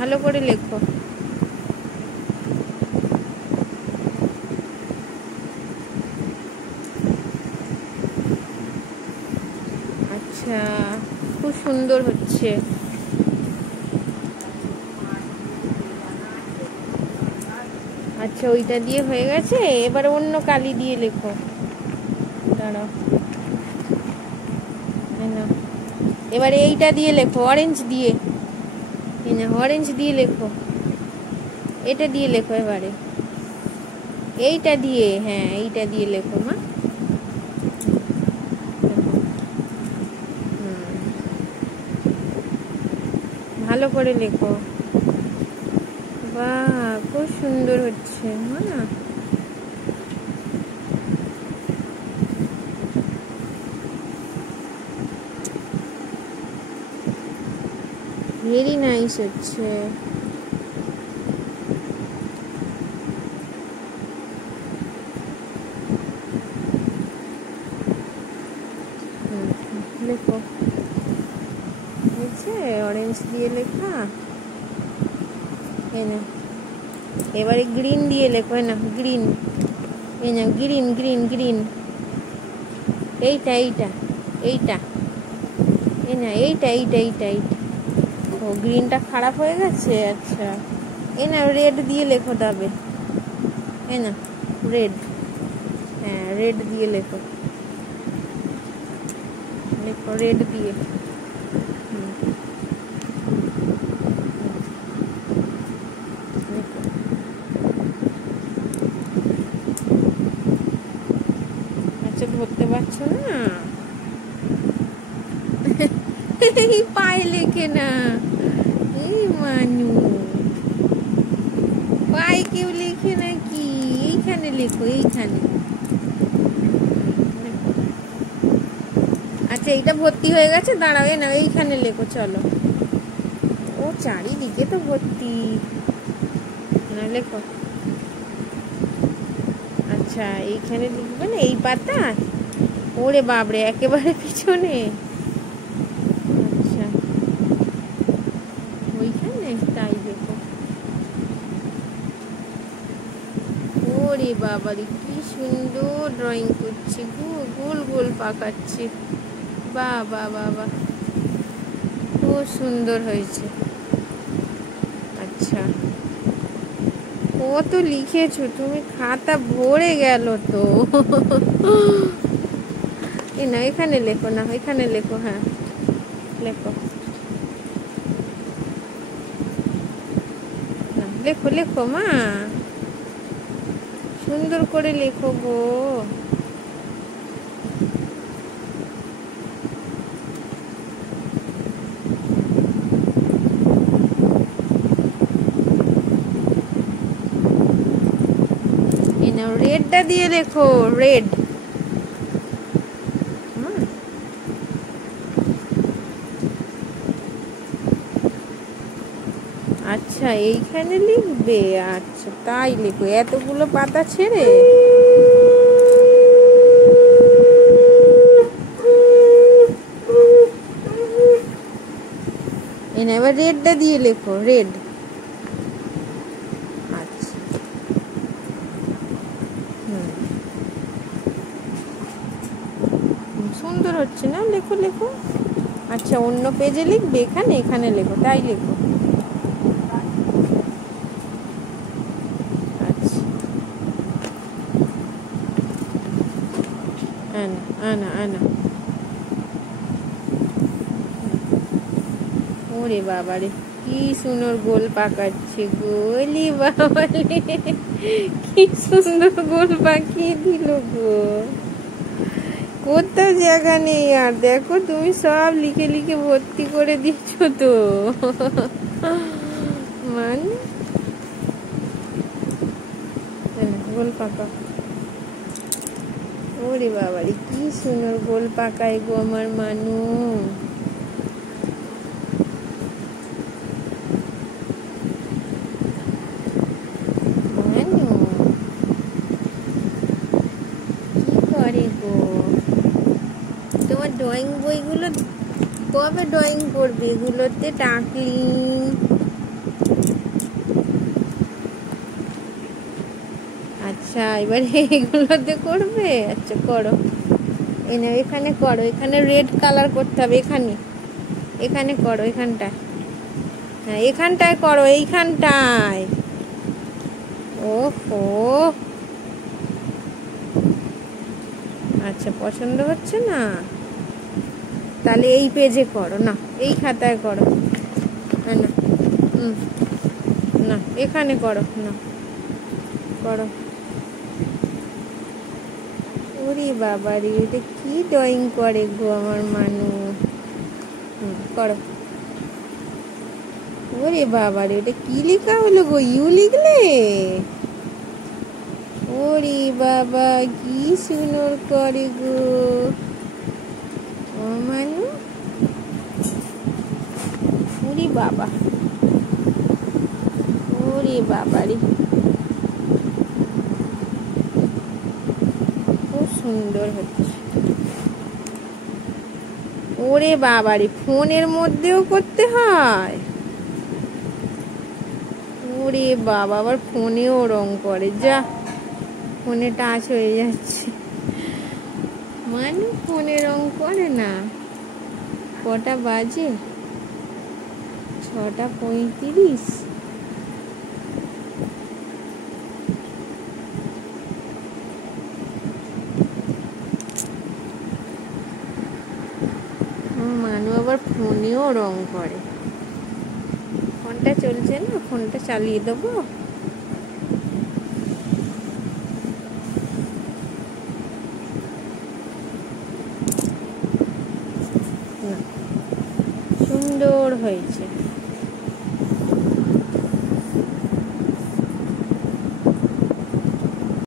ভালো করে লেখো। আচ্ছা, খুব সুন্দর হচ্ছে। আচ্ছা, ওইটা দিয়ে হয়ে গেছে, এবার অন্য কালি দিয়ে লেখো। দাঁড়াও, এবার এইটা দিয়ে লেখো, অরেঞ্জ দিয়ে। অরেঞ্জ দিয়ে লেখো, এটা দিয়ে লেখো। এবারে এইটা দিয়ে, হ্যাঁ এইটা দিয়ে লেখো মা। ভালো করে লেখো। বাহ, খুব সুন্দর হচ্ছে। হ্যাঁ, ভেরি নাইস হচ্ছে। লেখো, হচ্ছে অরেঞ্জ দিয়ে লেখা। এই না, এবারে গ্রিন দিয়ে লেখো। না গ্রিন, এই না গ্রিন গ্রিন গ্রিন। এইটা এইটা এইটা, এই না এইটা এইটা এইটা এইটা। ও, গ্রিনটা খারাপ হয়ে গেছে। আচ্ছা, এই না রেড দিয়ে লেখো তবে। এই না রেড, হ্যাঁ রেড দিয়ে লেখো। লেখো রেড দিয়ে। আচ্ছা, ধরতে পারছো না? পায়ে লেখে না। এই মানু, পায়ে কেউ লেখে নাকি? এইখানে লেখো, এইখানে। আচ্ছা, এইটা ভর্তি হয়ে গেছে, দাঁড়াও। না এইখানে লেখো, চলো। ও চারিদিকে তো ভর্তি। না লেখো। আচ্ছা, এইখানে লিখবে না, এই পাতা। ওরে বাবরে, একেবারে পিছনে। আচ্ছা, ওইখানে তাই লেখো। ওরে বাবারে, কি সুন্দর ড্রয়িং করছি। গোল গোল পাকাচ্ছি। বাহ বাহ বাহ বাহ, খুব সুন্দর হয়েছে। আচ্ছা, কত লিখেছো তুমি, খাতা ভরে গেল তো। না এখানে লেখো, না এখানে লেখো। হ্যাঁ লেখো, লেখো লেখো মা, সুন্দর করে লেখো গো। রেডটা দিয়ে লেখো, রেড। আচ্ছা, এইখানে লিখবে। আচ্ছা, তাই লেখো, এতগুলো পাতা ছেড়ে। এবার রেডটা দিয়ে লেখো, রেড। আচ্ছা, সুন্দর হচ্ছে না? লেখো লেখো। আচ্ছা, অন্য পেজে লিখবে, এখানে এখানে লেখো, তাই লেখো। আচ্ছা, আনা আনা আনা। ওরে বাবারে, কি সুন্দর গোল পাকাচ্ছে। গোলি বাবারে, কি সুন্দর গোল পাকিয়ে দিল গো। কোথাও জায়গা নেই আর। দেখো, তুমি সব লিখে লিখে ভর্তি করে দিচ্ছ তো। মানে গোল পাকা। ওরে বাবারে, কি সুন্দর গোল পাকায় গো আমার মানু। তোমার ড্রয়িং বইগুলো কবে ড্রয়িং করবে? এগুলোতে টাকলিং, আচ্ছা এবারে এগুলোতে করবে, আচ্ছা করো। এখানে করো, এখানে রেড কালার করতে হবে, এখানে এখানে করো, এখানটায়, হ্যাঁ এখানটায় করো, এইখানটায়। ওহো, আচ্ছা পছন্দ হচ্ছে না, তাহলে এই পেজে করো না, এই খাতায় করো। হ্যাঁ না, না এখানে করো না, করো। ওরে বাবা রে, এটা কি ড্রয়িং করে গো আমার মানু। করো। ওরে বাবা রে, এটা কি লেখা হলো গো, ইউ লিখলে? ওরে বাবা কি সুন্দর করে গো মানু। ওরে বাবা, ওরে বাবা রে, খুব সুন্দর হচ্ছে। ওরে বাবা রে, ফোনের মধ্যেও করতে হয়? ওরে বাবা, আবার ফোনেও রং করে, যা ফোনে টাচ হয়ে যাচ্ছে। মানু ফোনে রং করে না। কটা বাজে? 6:35। মানু আবার ফোনেও রং করে। ফোনটা চলছে না, ফোনটা চালিয়ে দেবো। সুন্দর হয়েছে।